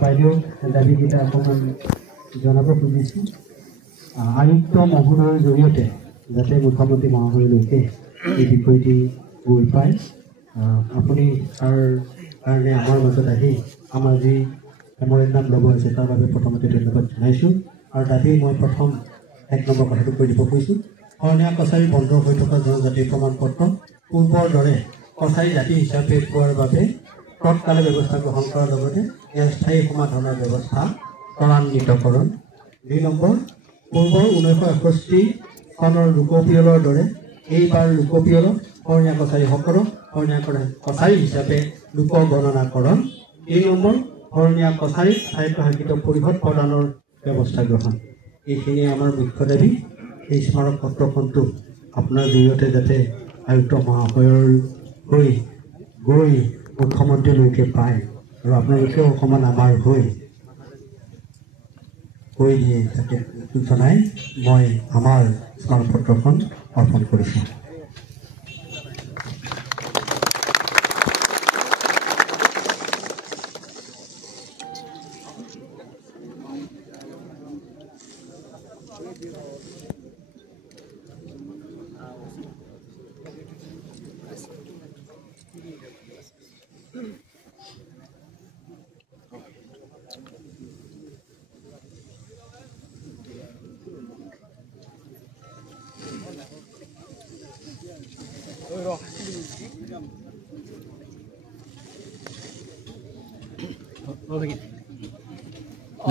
বাইদেউ দাবীকেইটা অকণমান জনাব খুজিছোঁ। আয়ুক্ত মহোদয়ৰ জৰিয়তে যাতে মুখ্যমন্ত্ৰী মহোদয়লৈকে এই বিষয়টি গৈ পায়, আপুনি তাৰ কাৰণে আমাৰ মাজত আহি আমাৰ যি মেমৰেণ্ডাম ল'ব আছে তাৰ বাবে প্ৰথমতে ধন্যবাদ জনাইছোঁ। আৰু দাবী মই প্ৰথম 1 নম্বৰ কথাটো কৈ দিব কৈছোঁ। শৰণীয়া কছাৰী বন্ধ হৈ থকা জনজাতিৰ প্ৰমাণপত্ৰ পূৰ্বৰ দৰে কছাৰী জাতি হিচাপে পোৱাৰ বাবে তৎকালে ব্যৱস্থা গ্ৰহণ কৰাৰ লগতে ইয়াৰ স্থায়ী সমাধানৰ ব্যৱস্থা ত্বৰান্বিতকৰণ। 2 নম্বৰ, পূৰ্বৰ 1961 চনৰ লোকপিয়লৰ দৰে এইবাৰ লোকপিয়লত শৰণীয়া কছাৰীসকলক শৰণীয়া কছাৰী হিচাপে লোক গণনাকৰণ। 3 নম্বৰ, শৰণীয়া কছাৰীক স্বায়ত্তশাসিত পৰিষদ প্ৰদানৰ ব্যৱস্থা গ্ৰহণ। এইখিনিয়ে আমাৰ মুখ্য দাবী। এই স্মাৰক পত্ৰখনটো আপোনাৰ জৰিয়তে যাতে আয়ুক্ত মহাশয়ৰ হৈ গৈ মুখ্যমন্ত্ৰীলৈকে পায় আৰু আপোনালোকেও অকণমান আমাৰ হৈ কৈ দিয়ে তাকে জনাই মই আমাৰ স্মাৰক পত্ৰখন অৰ্পণ কৰিছোঁ।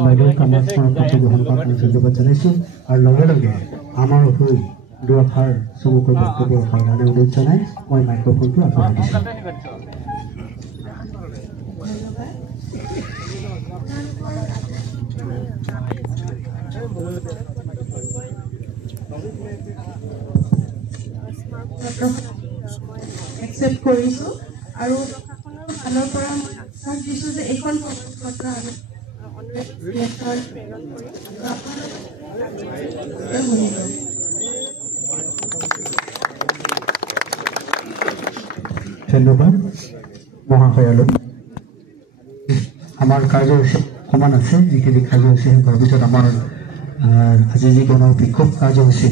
বাইদেউক আমাৰ স্মাৰক পত্ৰ গ্ৰহণ কৰাৰ কাৰণে ধন্যবাদ জনাইছোঁ। আৰু লগে লগে আমাৰ হৈ দুআষাৰ চমুকৈ বক্তব্য ৰখাৰ কাৰণে অনুৰোধ জনাই মই মাইক্ৰফোনটো আগবঢ়াই দিছোঁ। একচেপ্ট কৰিছোঁ আৰু ফালৰ পৰা মই আশ্বাস দিছোঁ যে এইখন পত্ৰ আমি ধন্যবাদ মহাশয়ালৈ। আমাৰ কাৰ্যসূচী অকণমান আছে, যিখিনি কাৰ্যসূচী শেষ হোৱাৰ পিছত আমাৰ আজি যি গণ বিক্ষোভ কাৰ্যসূচী